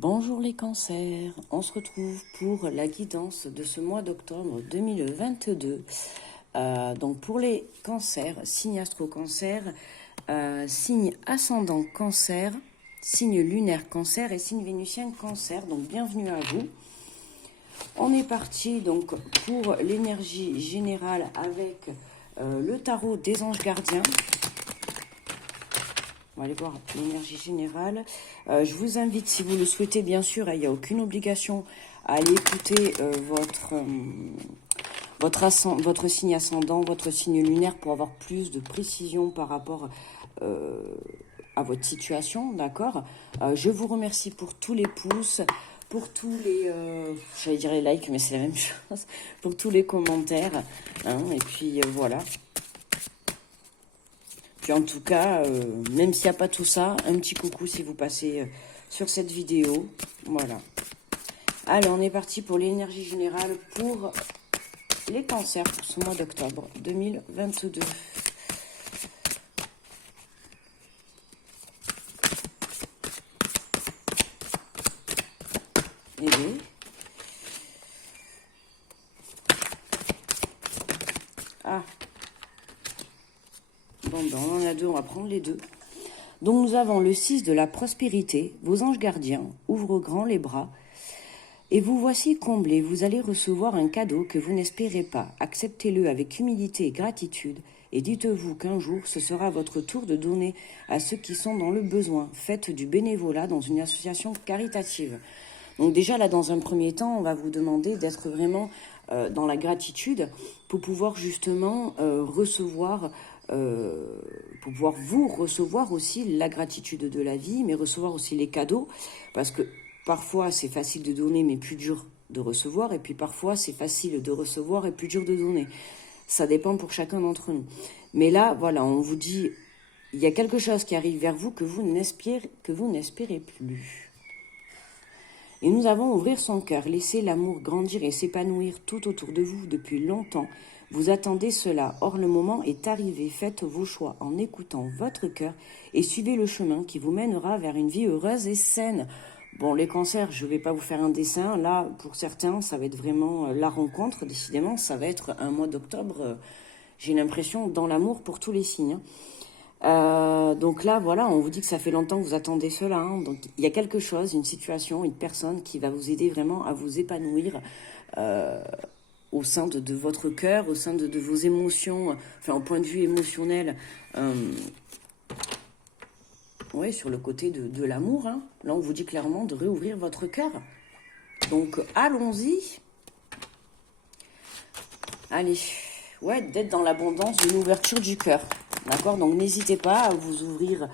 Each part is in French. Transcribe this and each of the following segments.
Bonjour les cancers, on se retrouve pour la guidance de ce mois d'octobre 2022. Donc pour les cancers, signe astro-cancer, signe ascendant cancer, signe lunaire cancer et signe vénusien cancer. Donc bienvenue à vous. On est parti donc pour l'énergie générale avec le tarot des anges gardiens. On va aller voir l'énergie générale. Je vous invite, si vous le souhaitez, bien sûr, il n'y a aucune obligation à aller écouter votre signe ascendant, votre signe lunaire pour avoir plus de précision par rapport à votre situation, d'accord. Je vous remercie pour tous les pouces, pour tous les, j'allais dire les likes, mais c'est la même chose, pour tous les commentaires, hein, et puis voilà. Puis en tout cas, même s'il n'y a pas tout ça, un petit coucou si vous passez sur cette vidéo. Voilà. Allez, on est parti pour l'énergie générale pour les cancers pour ce mois d'octobre 2022. Et bien. Ah. Bon, ben on en a deux, on va prendre les deux. Donc nous avons le 6 de la prospérité. Vos anges gardiens ouvrent grand les bras. Et vous voici comblés, vous allez recevoir un cadeau que vous n'espérez pas. Acceptez-le avec humilité et gratitude. Et dites-vous qu'un jour, ce sera votre tour de donner à ceux qui sont dans le besoin. Faites du bénévolat dans une association caritative. Donc déjà, là, dans un premier temps, on va vous demander d'être vraiment dans la gratitude pour pouvoir justement recevoir... pour pouvoir vous recevoir aussi la gratitude de la vie, mais recevoir aussi les cadeaux, parce que parfois c'est facile de donner mais plus dur de recevoir, et puis parfois c'est facile de recevoir et plus dur de donner. Ça dépend pour chacun d'entre nous. Mais là, voilà, on vous dit, il y a quelque chose qui arrive vers vous que vous n'espérez plus. Et nous avons ouvrir son cœur, laisser l'amour grandir et s'épanouir tout autour de vous depuis longtemps. Vous attendez cela, or le moment est arrivé. Faites vos choix en écoutant votre cœur et suivez le chemin qui vous mènera vers une vie heureuse et saine. Bon, les cancers, je ne vais pas vous faire un dessin. Là, pour certains, ça va être vraiment la rencontre. Décidément, ça va être un mois d'octobre, j'ai l'impression, dans l'amour pour tous les signes. Donc là, voilà, on vous dit que ça fait longtemps que vous attendez cela. Hein. Donc il y a quelque chose, une situation, une personne qui va vous aider vraiment à vous épanouir au sein de votre cœur, au sein de vos émotions, enfin au point de vue émotionnel. Oui, sur le côté de l'amour. Hein. Là, on vous dit clairement de réouvrir votre cœur. Donc allons-y. Allez, ouais, d'être dans l'abondance d'une ouverture du cœur. D'accord, donc n'hésitez pas à vous ouvrir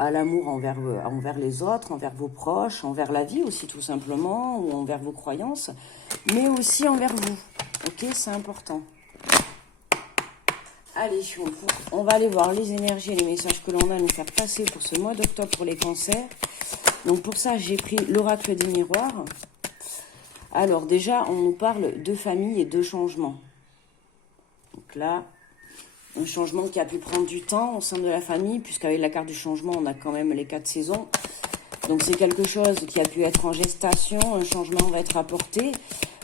à l'amour envers les autres, envers vos proches, envers la vie aussi tout simplement, ou envers vos croyances, mais aussi envers vous. Ok, c'est important. Allez, on va aller voir les énergies et les messages que l'on a à nous faire passer pour ce mois d'octobre pour les cancers. Donc pour ça, j'ai pris l'oracle des miroirs. Alors déjà, on nous parle de famille et de changement. Donc là... un changement qui a pu prendre du temps au sein de la famille, puisqu'avec la carte du changement, on a quand même les 4 saisons. Donc c'est quelque chose qui a pu être en gestation, un changement va être apporté.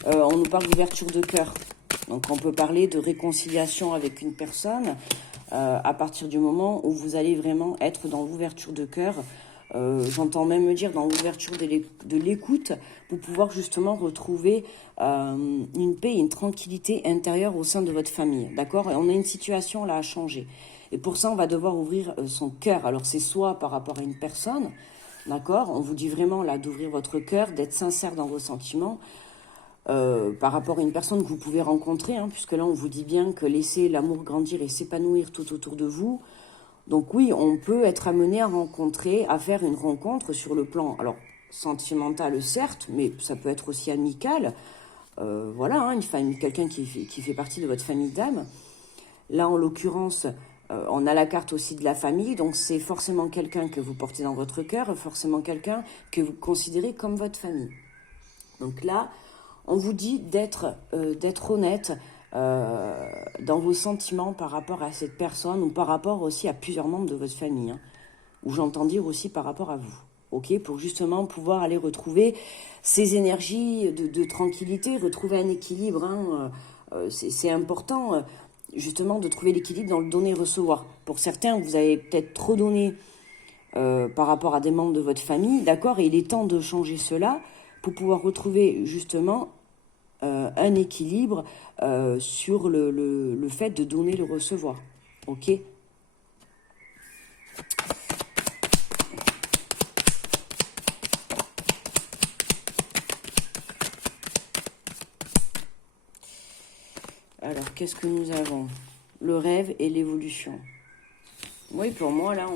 On nous parle d'ouverture de cœur. Donc on peut parler de réconciliation avec une personne à partir du moment où vous allez vraiment être dans l'ouverture de cœur. J'entends même me dire dans l'ouverture de l'écoute pour pouvoir justement retrouver une paix et une tranquillité intérieure au sein de votre famille, d'accord. Et on a une situation là à changer et pour ça on va devoir ouvrir son cœur. Alors c'est soit par rapport à une personne, d'accord, on vous dit vraiment là d'ouvrir votre cœur, d'être sincère dans vos sentiments par rapport à une personne que vous pouvez rencontrer, hein, puisque là on vous dit bien que laissez l'amour grandir et s'épanouir tout autour de vous. Donc oui, on peut être amené à rencontrer, à faire une rencontre sur le plan, alors sentimental certes, mais ça peut être aussi amical. Voilà, hein, une famille, quelqu'un qui fait partie de votre famille d'âme. Là, en l'occurrence, on a la carte aussi de la famille, donc c'est forcément quelqu'un que vous portez dans votre cœur, forcément quelqu'un que vous considérez comme votre famille. Donc là, on vous dit d'être honnête, dans vos sentiments par rapport à cette personne ou par rapport aussi à plusieurs membres de votre famille, hein, ou j'entends dire aussi par rapport à vous. ok, pour justement pouvoir aller retrouver ces énergies de tranquillité, retrouver un équilibre, hein, c'est important, justement, de trouver l'équilibre dans le donner-recevoir. Pour certains, vous avez peut-être trop donné par rapport à des membres de votre famille, d'accord, et il est temps de changer cela pour pouvoir retrouver, justement, un équilibre sur le fait de donner le recevoir, ok. Alors, qu'est-ce que nous avons? Le rêve et l'évolution. Oui, pour moi, là,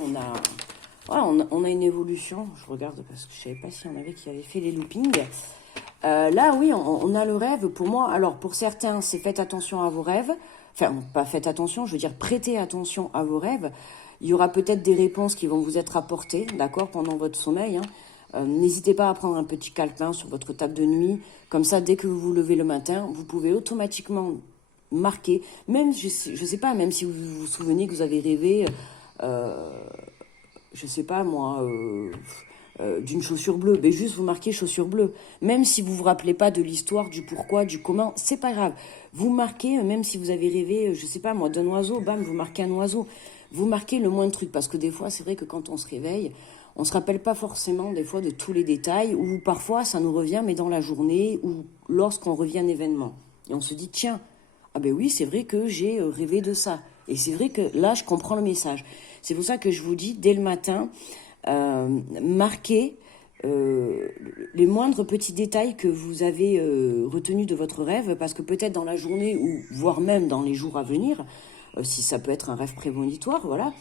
on a une évolution. Je regarde parce que je ne savais pas s'il y en avait qui avaient fait les loopings. Là, oui, on a le rêve. Pour moi, alors, pour certains, c'est faites attention à vos rêves. Enfin, pas faites attention, je veux dire prêtez attention à vos rêves. Il y aura peut-être des réponses qui vont vous être apportées, d'accord, pendant votre sommeil, hein. N'hésitez pas à prendre un petit calepin sur votre table de nuit. Comme ça, dès que vous vous levez le matin, vous pouvez automatiquement marquer. Même, je sais pas, même si vous vous souvenez que vous avez rêvé, je sais pas moi, d'une chaussure bleue, mais juste vous marquez chaussure bleue. Même si vous vous rappelez pas de l'histoire, du pourquoi, du comment, c'est pas grave. Vous marquez, même si vous avez rêvé, je sais pas moi, d'un oiseau, bam, vous marquez un oiseau. Vous marquez le moins de trucs, parce que des fois, c'est vrai que quand on se réveille, on se rappelle pas forcément des fois de tous les détails, ou parfois ça nous revient, mais dans la journée, ou lorsqu'on revient à un événement. Et on se dit, tiens, ah ben oui, c'est vrai que j'ai rêvé de ça. Et c'est vrai que là, je comprends le message. C'est pour ça que je vous dis, dès le matin, marquez les moindres petits détails que vous avez retenus de votre rêve, parce que peut-être dans la journée, ou voire même dans les jours à venir, si ça peut être un rêve prémonitoire, voilà,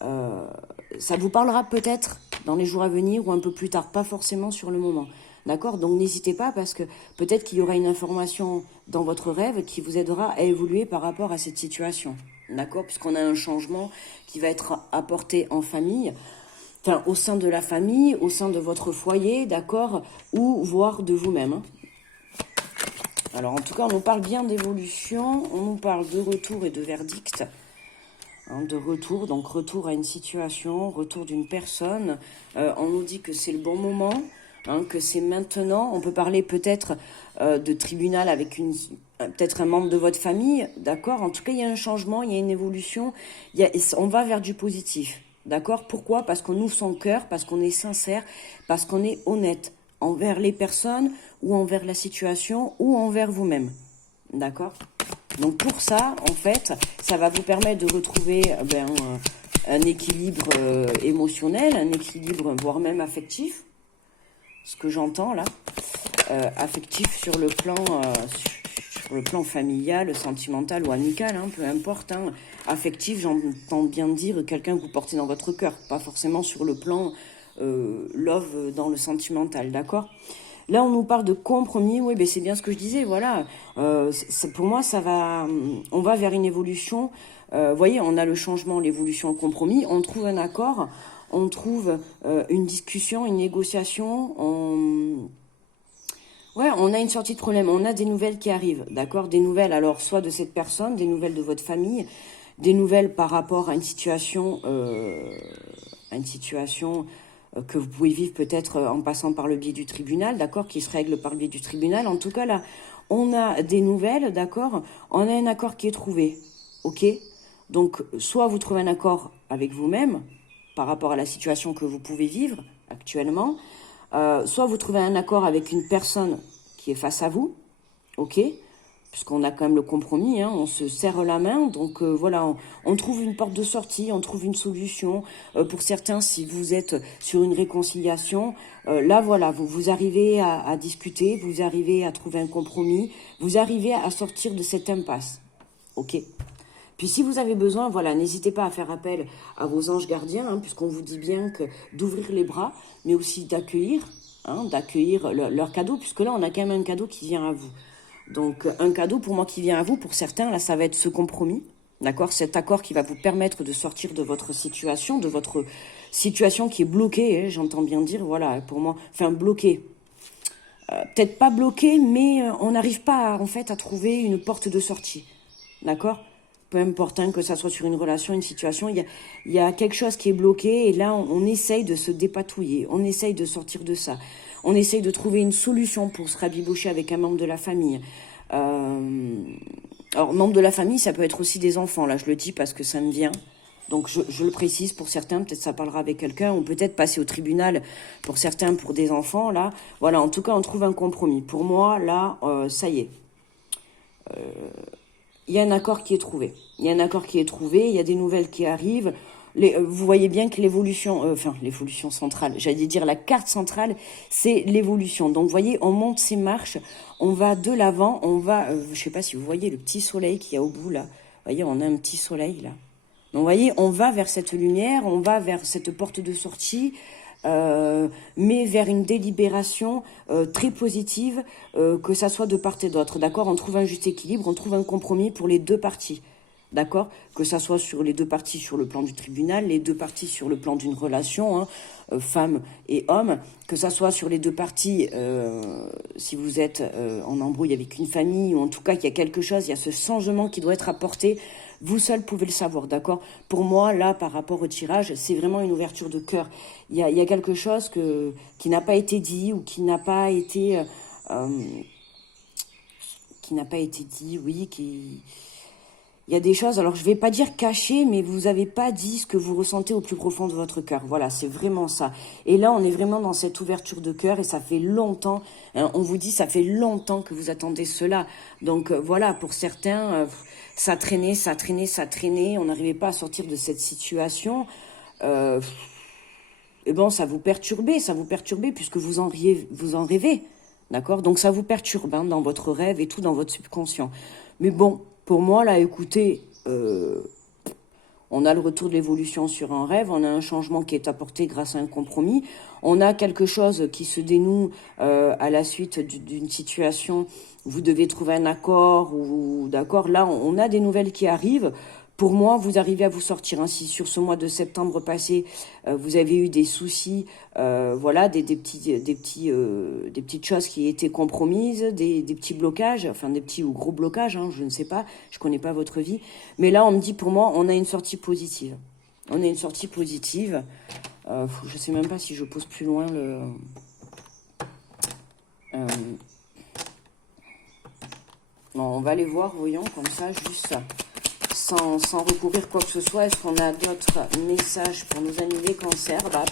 ça vous parlera peut-être dans les jours à venir ou un peu plus tard, pas forcément sur le moment. D'accord? Donc n'hésitez pas, parce que peut-être qu'il y aura une information dans votre rêve qui vous aidera à évoluer par rapport à cette situation. D'accord? Puisqu'on a un changement qui va être apporté en famille, enfin au sein de la famille, au sein de votre foyer, d'accord? Ou voire de vous-même, hein. Alors en tout cas, on nous parle bien d'évolution, on nous parle de retour et de verdict. Hein, de retour, donc retour à une situation, retour d'une personne. On nous dit que c'est le bon moment, hein, que c'est maintenant. On peut parler peut-être de tribunal avec peut-être un membre de votre famille, d'accord? En tout cas, il y a un changement, il y a une évolution, on va vers du positif, d'accord? Pourquoi? Parce qu'on ouvre son cœur, parce qu'on est sincère, parce qu'on est honnête envers les personnes, ou envers la situation, ou envers vous-même, d'accord? Donc pour ça, en fait, ça va vous permettre de retrouver un équilibre émotionnel, un équilibre voire même affectif, ce que j'entends là, affectif sur le plan familial, sentimental ou amical, hein, peu importe, hein. Affectif, j'entends bien dire quelqu'un que vous portez dans votre cœur, pas forcément sur le plan love dans le sentimental, d'accord? Là, on nous parle de compromis. Oui, ben c'est bien ce que je disais. Voilà. Pour moi, on va vers une évolution. Vous voyez, on a le changement, l'évolution, le compromis. On trouve un accord. On trouve une discussion, une négociation. Ouais, on a une sortie de problème. On a des nouvelles qui arrivent, d'accord? Des nouvelles, alors, soit de cette personne, des nouvelles de votre famille, des nouvelles par rapport à une situation que vous pouvez vivre peut-être en passant par le biais du tribunal, d'accord, qui se règle par le biais du tribunal. En tout cas, là, on a des nouvelles, d'accord, on a un accord qui est trouvé, ok? Donc, soit vous trouvez un accord avec vous-même par rapport à la situation que vous pouvez vivre actuellement, soit vous trouvez un accord avec une personne qui est face à vous, ok? Puisqu'on a quand même le compromis, hein, on se serre la main, donc voilà, on trouve une porte de sortie, on trouve une solution. Pour certains, si vous êtes sur une réconciliation, là voilà, vous arrivez à discuter, vous arrivez à trouver un compromis, vous arrivez à sortir de cette impasse, ok? Puis si vous avez besoin, voilà, n'hésitez pas à faire appel à vos anges gardiens, hein, puisqu'on vous dit bien que d'ouvrir les bras, mais aussi d'accueillir, hein, d'accueillir leur cadeau, puisque là, on a quand même un cadeau qui vient à vous. Donc, un cadeau pour moi qui vient à vous, pour certains, là, ça va être ce compromis, d'accord? Cet accord qui va vous permettre de sortir de votre situation qui est bloquée, hein, j'entends bien dire, voilà, pour moi, enfin, bloquée. Peut-être pas bloquée, mais on n'arrive pas, en fait, à trouver une porte de sortie, d'accord? peu importe, hein, que ça soit sur une relation, une situation, il y a quelque chose qui est bloqué et là, on essaye de se dépatouiller, on essaye de sortir de ça, on essaye de trouver une solution pour se rabibocher avec un membre de la famille. Alors, membre de la famille, ça peut être aussi des enfants, là, je le dis parce que ça me vient. Donc, je le précise pour certains, peut-être ça parlera avec quelqu'un, ou peut-être passer au tribunal pour certains, pour des enfants, là. Voilà, en tout cas, on trouve un compromis. Pour moi, là, ça y est. Il y a un accord qui est trouvé. Il y a un accord qui est trouvé, il y a des nouvelles qui arrivent. Vous voyez bien que l'évolution, l'évolution centrale, j'allais dire la carte centrale, c'est l'évolution. Donc, vous voyez, on monte ces marches, on va de l'avant, on va, je sais pas si vous voyez le petit soleil qu'il y a au bout, là. Vous voyez, on a un petit soleil, là. Donc, vous voyez, on va vers cette lumière, on va vers cette porte de sortie, mais vers une délibération très positive, que ça soit de part et d'autre, d'accord? On trouve un juste équilibre, on trouve un compromis pour les deux parties, d'accord? Que ça soit sur les deux parties sur le plan du tribunal, les deux parties sur le plan d'une relation, hein, femme et homme, que ça soit sur les deux parties, si vous êtes en embrouille avec une famille, ou en tout cas qu'il y a quelque chose, il y a ce changement qui doit être apporté. Vous seul pouvez le savoir, d'accord? Pour moi, là, par rapport au tirage, c'est vraiment une ouverture de cœur. Il y a quelque chose qui n'a pas été dit ou qui n'a pas été dit, oui, il y a des choses, alors je vais pas dire cachées, mais vous avez pas dit ce que vous ressentez au plus profond de votre cœur. Voilà, c'est vraiment ça. Et là, on est vraiment dans cette ouverture de cœur et ça fait longtemps, hein, on vous dit, ça fait longtemps que vous attendez cela. Donc voilà, pour certains, ça traînait, ça traînait, ça traînait, on n'arrivait pas à sortir de cette situation. Et bon, ça vous perturbait puisque vous en rêvez, d'accord? Donc ça vous perturbe, hein, dans votre rêve et tout, dans votre subconscient. Mais bon, pour moi, là, écoutez, on a le retour de l'évolution sur un rêve, on a un changement qui est apporté grâce à un compromis, on a quelque chose qui se dénoue à la suite d'une situation, vous devez trouver un accord, ou d'accord, là, on a des nouvelles qui arrivent. Pour moi, vous arrivez à vous sortir. Hein. Si sur ce mois de septembre passé, vous avez eu des soucis, voilà, des petites choses qui étaient compromises, des petits blocages, enfin des petits ou gros blocages, hein, je ne sais pas, je connais pas votre vie. Mais là, on me dit, pour moi, on a une sortie positive. On a une sortie positive. Je sais même pas si je pose plus loin le... Bon, on va aller voir, voyons, comme ça, juste ça. Sans recourir quoi que ce soit. Est-ce qu'on a d'autres messages pour nos amis les cancers? Bah,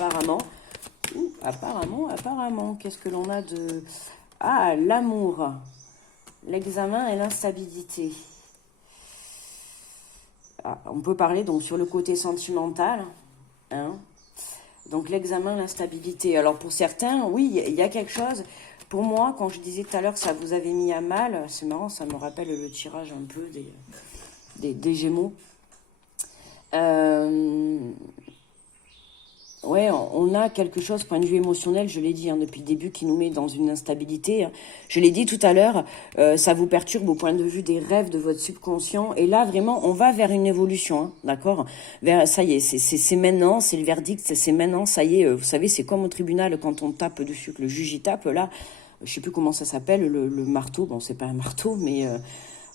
apparemment, qu'est-ce que l'on a de... Ah, l'amour, l'examen et l'instabilité. Ah, on peut parler donc sur le côté sentimental, hein. Donc l'examen, l'instabilité. Alors pour certains, oui, il y a quelque chose. Pour moi, quand je disais tout à l'heure que ça vous avait mis à mal, c'est marrant, ça me rappelle le tirage un peu des Gémeaux. Ouais, on a quelque chose, point de vue émotionnel, je l'ai dit, hein, depuis le début, qui nous met dans une instabilité. Hein. Je l'ai dit tout à l'heure, ça vous perturbe au point de vue des rêves de votre subconscient. Et là, vraiment, on va vers une évolution, hein, d'accord? Ça y est, c'est maintenant, c'est le verdict, c'est maintenant, ça y est. Vous savez, c'est comme au tribunal, quand on tape dessus, que le juge y tape, là, je sais plus comment ça s'appelle, le marteau. Bon, c'est pas un marteau, mais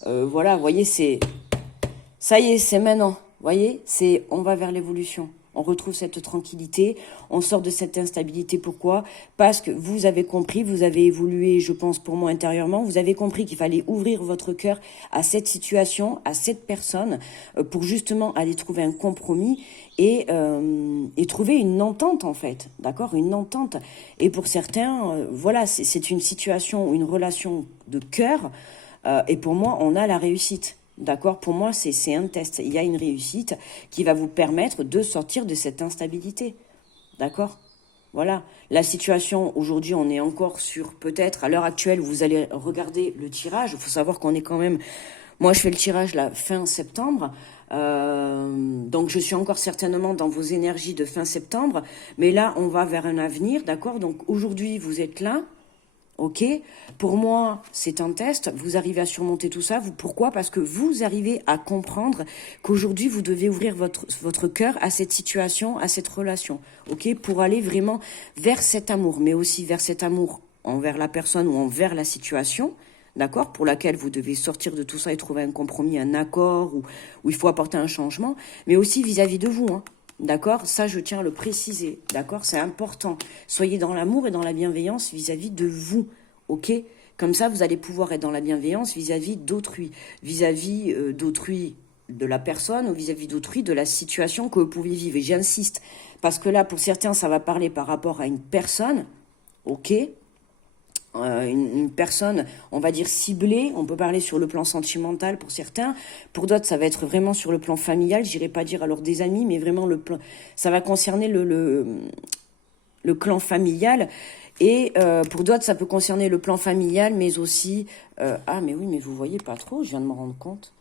voilà, vous voyez, ça y est, c'est maintenant. Vous voyez, on va vers l'évolution. On retrouve cette tranquillité, on sort de cette instabilité. Pourquoi? Parce que vous avez compris, vous avez évolué, je pense pour moi intérieurement, vous avez compris qu'il fallait ouvrir votre cœur à cette situation, à cette personne, pour justement aller trouver un compromis et trouver une entente en fait, d'accord? Une entente. Et pour certains, voilà, c'est une situation, une relation de cœur, et pour moi, on a la réussite. D'accord? Pour moi, c'est un test. Il y a une réussite qui va vous permettre de sortir de cette instabilité. D'accord? Voilà. La situation, aujourd'hui, on est encore sur, peut-être, à l'heure actuelle, vous allez regarder le tirage. Il faut savoir qu'on est quand même... Moi, je fais le tirage, là, fin septembre. Donc, je suis encore certainement dans vos énergies de fin septembre. Mais là, on va vers un avenir, d'accord? Donc, aujourd'hui, vous êtes là. Ok, pour moi, c'est un test. Vous arrivez à surmonter tout ça. Pourquoi? Parce que vous arrivez à comprendre qu'aujourd'hui, vous devez ouvrir votre cœur à cette situation, à cette relation. Ok, pour aller vraiment vers cet amour, mais aussi vers cet amour envers la personne ou envers la situation. d'accord, pour laquelle vous devez sortir de tout ça et trouver un compromis, un accord, où il faut apporter un changement, mais aussi vis-à-vis de vous, hein. D'accord, ça je tiens à le préciser, d'accord, c'est important. Soyez dans l'amour et dans la bienveillance vis-à-vis de vous, ok? Comme ça, vous allez pouvoir être dans la bienveillance vis-à-vis d'autrui, vis-à-vis d'autrui, de la personne, ou vis-à-vis d'autrui, de la situation que vous pouvez vivre. Et j'insiste, parce que là, pour certains, ça va parler par rapport à une personne, ok? Une personne, on va dire ciblée, on peut parler sur le plan sentimental pour certains, pour d'autres ça va être vraiment sur le plan familial, j'irai pas dire alors des amis, mais vraiment le plan, ça va concerner le clan familial, et pour d'autres ça peut concerner le plan familial, mais aussi, ah mais oui, mais vous voyez pas trop, je viens de me rendre compte,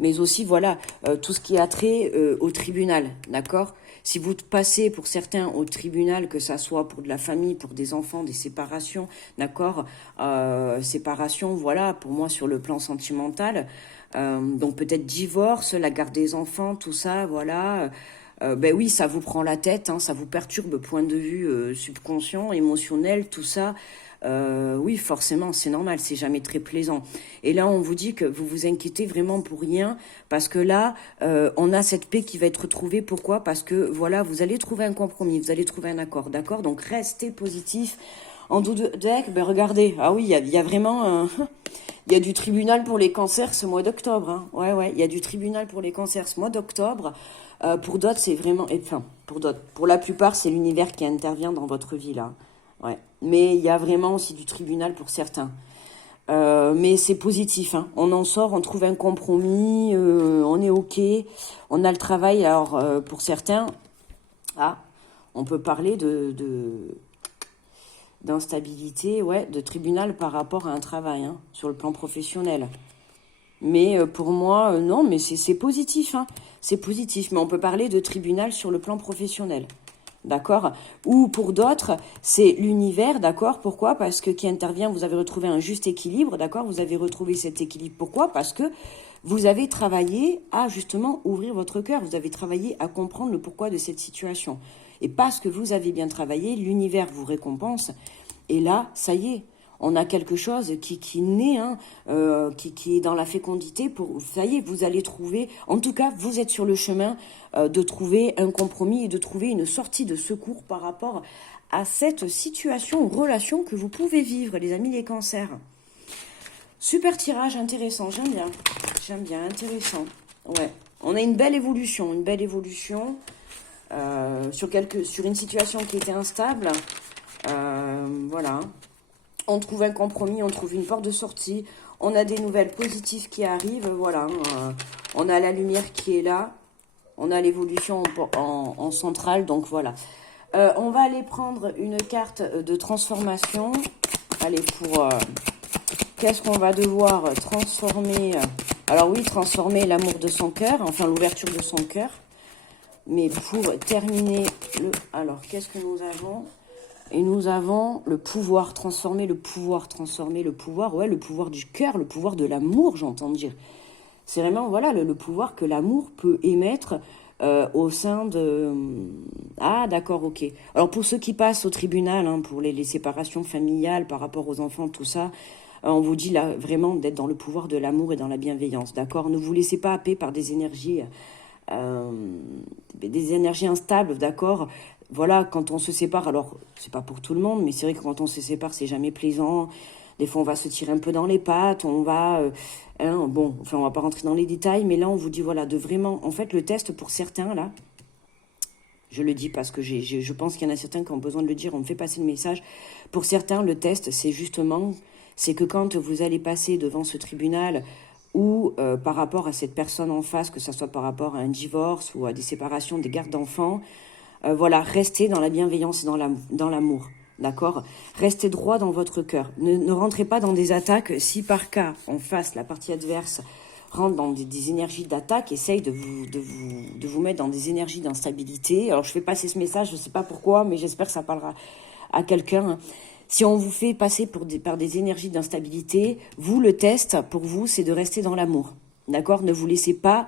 mais aussi voilà, tout ce qui a trait au tribunal, d'accord? Si vous passez pour certains au tribunal, que ça soit pour de la famille, pour des enfants, des séparations, d'accord, séparation, voilà, pour moi sur le plan sentimental, donc peut-être divorce, la garde des enfants, tout ça, voilà, ben oui, ça vous prend la tête, hein, ça vous perturbe, point de vue subconscient, émotionnel, tout ça. Oui, forcément, c'est normal, c'est jamais très plaisant. Et là, on vous dit que vous vous inquiétez vraiment pour rien, parce que là, on a cette paix qui va être retrouvée. Pourquoi? Parce que, voilà, vous allez trouver un compromis, vous allez trouver un accord, d'accord? Donc, restez positif. En deck, ben regardez, ah oui, il y a vraiment... il y a du tribunal pour les cancers ce mois d'octobre. Hein. Ouais, il y a du tribunal pour les cancers ce mois d'octobre. Pour d'autres, c'est vraiment... Enfin, pour d'autres, pour la plupart, c'est l'univers qui intervient dans votre vie, là. Ouais. Mais il y a vraiment aussi du tribunal pour certains. Mais c'est positif, hein. On en sort, on trouve un compromis, on est OK, on a le travail. Alors, pour certains, on peut parler d'instabilité, ouais, de tribunal par rapport à un travail, hein, sur le plan professionnel. Mais pour moi, non, mais c'est positif, hein. C'est positif, mais on peut parler de tribunal sur le plan professionnel. D'accord? Ou pour d'autres, c'est l'univers, d'accord? Pourquoi? Parce que qui intervient, vous avez retrouvé un juste équilibre, d'accord? Vous avez retrouvé cet équilibre. Pourquoi? Parce que vous avez travaillé à justement ouvrir votre cœur. Vous avez travaillé à comprendre le pourquoi de cette situation. Et parce que vous avez bien travaillé, l'univers vous récompense. Et là, ça y est. On a quelque chose qui naît, hein, qui est dans la fécondité. Ça y est, vous allez trouver, en tout cas, vous êtes sur le chemin de trouver un compromis et de trouver une sortie de secours par rapport à cette situation ou relation que vous pouvez vivre, les amis les cancers. Super tirage, intéressant, j'aime bien, intéressant. Ouais, on a une belle évolution, sur une situation qui était instable. Voilà. On trouve un compromis, on trouve une porte de sortie, on a des nouvelles positives qui arrivent, voilà. On a la lumière qui est là, on a l'évolution en centrale, donc voilà. On va aller prendre une carte de transformation. Allez, pour... qu'est-ce qu'on va devoir transformer? Alors oui, transformer l'amour de son cœur, enfin l'ouverture de son cœur. Mais pour terminer Alors, qu'est-ce que nous avons? Et nous avons le pouvoir, transformer le pouvoir, ouais, le pouvoir du cœur, le pouvoir de l'amour, j'entends dire. C'est vraiment, voilà, le pouvoir que l'amour peut émettre au sein de... Ah, d'accord, ok. Alors, pour ceux qui passent au tribunal, hein, pour les séparations familiales par rapport aux enfants, tout ça, on vous dit là, vraiment, d'être dans le pouvoir de l'amour et dans la bienveillance, d'accord? Ne vous laissez pas happer par des énergies instables, d'accord? Voilà, quand on se sépare, alors c'est pas pour tout le monde, mais c'est vrai que quand on se sépare, c'est jamais plaisant. Des fois, on va se tirer un peu dans les pattes, on va... on va pas rentrer dans les détails, mais là, on vous dit, voilà, de vraiment... En fait, le test pour certains, là, je le dis parce que je pense qu'il y en a certains qui ont besoin de le dire, on me fait passer le message. Pour certains, le test, c'est que quand vous allez passer devant ce tribunal ou par rapport à cette personne en face, que ce soit par rapport à un divorce ou à des séparations, des gardes d'enfants, voilà, restez dans la bienveillance et dans l'amour, d'accord? Restez droit dans votre cœur. Ne rentrez pas dans des attaques. Si par cas, en face, la partie adverse rentre dans des énergies d'attaque, essaye de vous mettre dans des énergies d'instabilité. Alors, je fais passer ce message, je ne sais pas pourquoi, mais j'espère que ça parlera à quelqu'un. Si on vous fait passer par des énergies d'instabilité, vous, le test, pour vous, c'est de rester dans l'amour, d'accord? Ne vous laissez pas...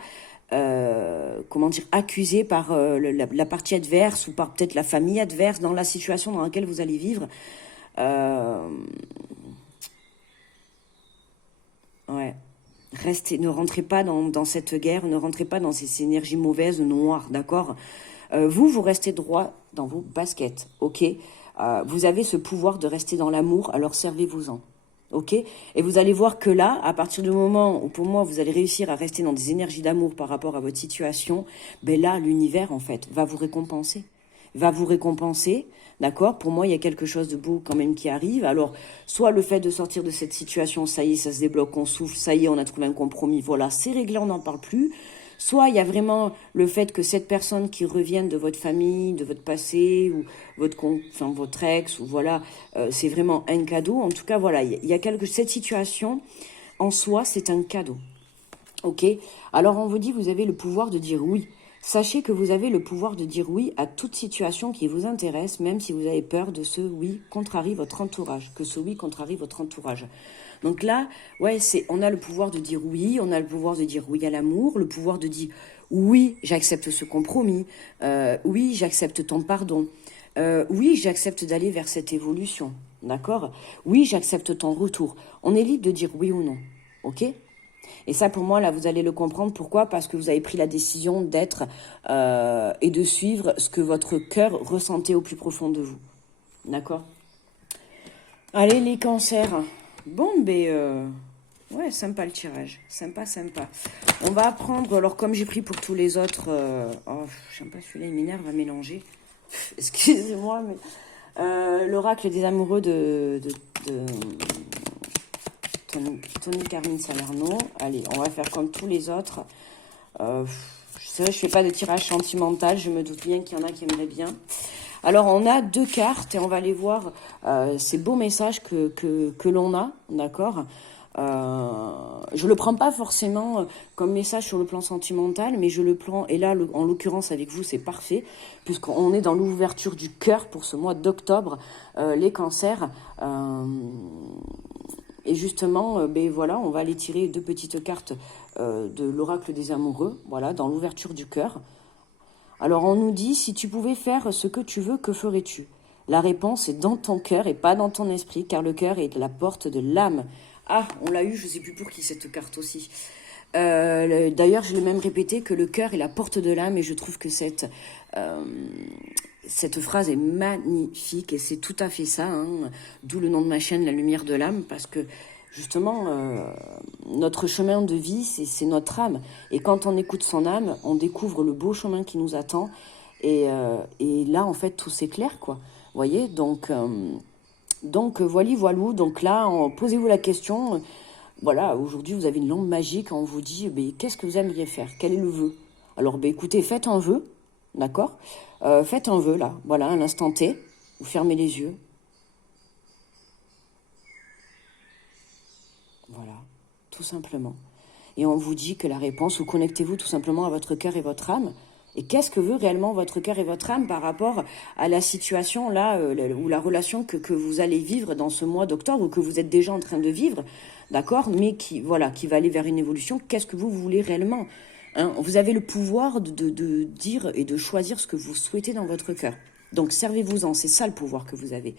accusé par la partie adverse ou par peut-être la famille adverse dans la situation dans laquelle vous allez vivre. Ouais. Restez, ne rentrez pas dans cette guerre, ne rentrez pas dans ces énergies mauvaises, noires, d'accord? Vous restez droit dans vos baskets, ok? Vous avez ce pouvoir de rester dans l'amour, alors servez-vous-en, ok? Et vous allez voir que là, à partir du moment où, pour moi, vous allez réussir à rester dans des énergies d'amour par rapport à votre situation, ben là, l'univers, en fait, va vous récompenser. Va vous récompenser, d'accord? Pour moi, il y a quelque chose de beau quand même qui arrive. Alors, soit le fait de sortir de cette situation, ça y est, ça se débloque, on souffle, ça y est, on a trouvé un compromis, voilà, c'est réglé, on n'en parle plus. Soit il y a vraiment le fait que cette personne qui revienne de votre famille, de votre passé, ou enfin, votre ex, ou voilà, c'est vraiment un cadeau. En tout cas, voilà, il y a cette situation, en soi, c'est un cadeau. Ok? Alors, on vous dit, vous avez le pouvoir de dire oui. Sachez que vous avez le pouvoir de dire oui à toute situation qui vous intéresse, même si vous avez peur de ce oui contrarie votre entourage, que ce oui contrarie votre entourage. Donc là, ouais, on a le pouvoir de dire oui, on a le pouvoir de dire oui à l'amour, le pouvoir de dire oui, j'accepte ce compromis, oui, j'accepte ton pardon, oui, j'accepte d'aller vers cette évolution, d'accord? Oui, j'accepte ton retour. On est libre de dire oui ou non, ok? Et ça, pour moi, là, vous allez le comprendre. Pourquoi? Parce que vous avez pris la décision d'être et de suivre ce que votre cœur ressentait au plus profond de vous. D'accord? Allez, les cancers. Bon, ben... ouais, sympa le tirage. Sympa, sympa. On va apprendre... Alors, comme j'ai pris pour tous les autres... oh, je sais pas, celui-là, il m'énerve à mélanger. Excusez-moi, mais... l'oracle des amoureux de Tony Carmine Salerno. Allez, on va faire comme tous les autres. C'est vrai, je fais pas de tirage sentimental. Je me doute bien qu'il y en a qui aimeraient bien. Alors, on a 2 cartes et on va aller voir ces beaux messages que l'on a, d'accord? Je le prends pas forcément comme message sur le plan sentimental, mais je le prends, et là, en l'occurrence avec vous, c'est parfait, puisqu'on est dans l'ouverture du cœur pour ce mois d'octobre, les cancers. Et justement, ben voilà, on va aller tirer 2 petites cartes de l'oracle des amoureux, voilà, dans l'ouverture du cœur. Alors on nous dit, si tu pouvais faire ce que tu veux, que ferais-tu? La réponse est dans ton cœur et pas dans ton esprit, car le cœur est la porte de l'âme. Ah, on l'a eu, je ne sais plus pour qui cette carte aussi. D'ailleurs, je l'ai même répété que le cœur est la porte de l'âme, et je trouve que cette phrase est magnifique, et c'est tout à fait ça, hein, d'où le nom de ma chaîne, La Lumière de l'âme, parce que justement, notre chemin de vie, c'est notre âme. Et quand on écoute son âme, on découvre le beau chemin qui nous attend. Et là, en fait, tout s'éclaire, quoi. Vous voyez, donc voilou. Donc là, posez-vous la question. Voilà, aujourd'hui, vous avez une lampe magique. On vous dit, qu'est-ce que vous aimeriez faire? Quel est le vœu? Alors, écoutez, faites un vœu, d'accord? Faites un vœu, là, voilà, à l'instant T. Vous fermez les yeux. Voilà, tout simplement. Et on vous dit que la réponse, vous connectez-vous tout simplement à votre cœur et votre âme. Et qu'est-ce que veut réellement votre cœur et votre âme par rapport à la situation là, ou la relation que vous allez vivre dans ce mois d'octobre, ou que vous êtes déjà en train de vivre, d'accord, mais qui va aller vers une évolution. Qu'est-ce que vous voulez réellement, hein? Vous avez le pouvoir de dire et de choisir ce que vous souhaitez dans votre cœur. Donc servez-vous-en, c'est ça le pouvoir que vous avez.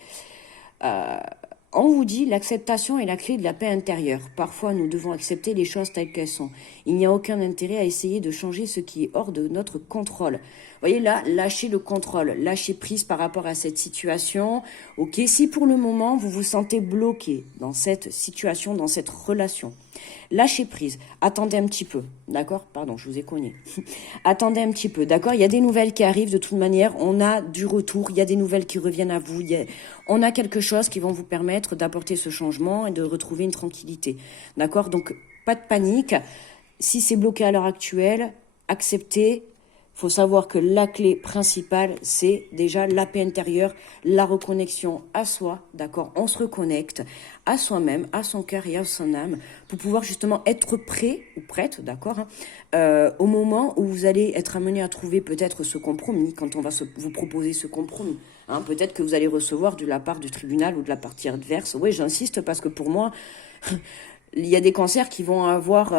On vous dit, l'acceptation est la clé de la paix intérieure. Parfois, nous devons accepter les choses telles qu'elles sont. Il n'y a aucun intérêt à essayer de changer ce qui est hors de notre contrôle. Vous voyez là, lâchez le contrôle, lâchez prise par rapport à cette situation. Ok, si pour le moment, vous vous sentez bloqué dans cette situation, dans cette relation, lâchez prise, attendez un petit peu, d'accord? Pardon, je vous ai cogné. Attendez un petit peu, d'accord? Il y a des nouvelles qui arrivent de toute manière, on a du retour, il y a des nouvelles qui reviennent à vous, on a quelque chose qui va vous permettre d'apporter ce changement et de retrouver une tranquillité, d'accord? Donc, pas de panique. Si c'est bloqué à l'heure actuelle, acceptez. Il faut savoir que la clé principale, c'est déjà la paix intérieure, la reconnexion à soi, d'accord? On se reconnecte à soi-même, à son cœur et à son âme, pour pouvoir justement être prêt ou prête, d'accord, hein, au moment où vous allez être amené à trouver peut-être ce compromis, quand on va vous proposer ce compromis. Hein, peut-être que vous allez recevoir de la part du tribunal ou de la partie adverse. Oui, j'insiste parce que pour moi, il y a des cancers qui vont avoir...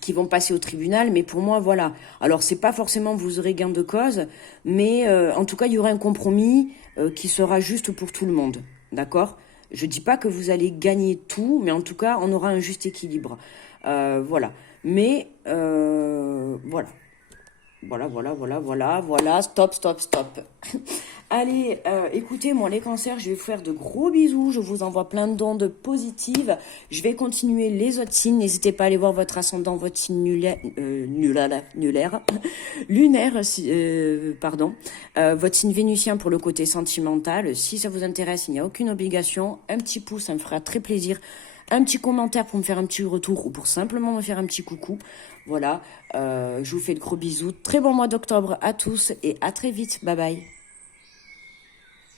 qui vont passer au tribunal, mais pour moi, voilà. Alors, c'est pas forcément vous aurez gain de cause, mais en tout cas, il y aura un compromis qui sera juste pour tout le monde, d'accord? Je dis pas que vous allez gagner tout, mais en tout cas, on aura un juste équilibre. Voilà. Mais, voilà. Voilà. Stop. Allez, écoutez, moi, les cancers, je vais vous faire de gros bisous. Je vous envoie plein d'ondes positives. Je vais continuer les autres signes. N'hésitez pas à aller voir votre ascendant, votre signe votre signe vénusien pour le côté sentimental. Si ça vous intéresse, il n'y a aucune obligation. Un petit pouce, ça me fera très plaisir. Un petit commentaire pour me faire un petit retour ou pour simplement me faire un petit coucou. Voilà, je vous fais de gros bisous. Très bon mois d'octobre à tous et à très vite. Bye bye.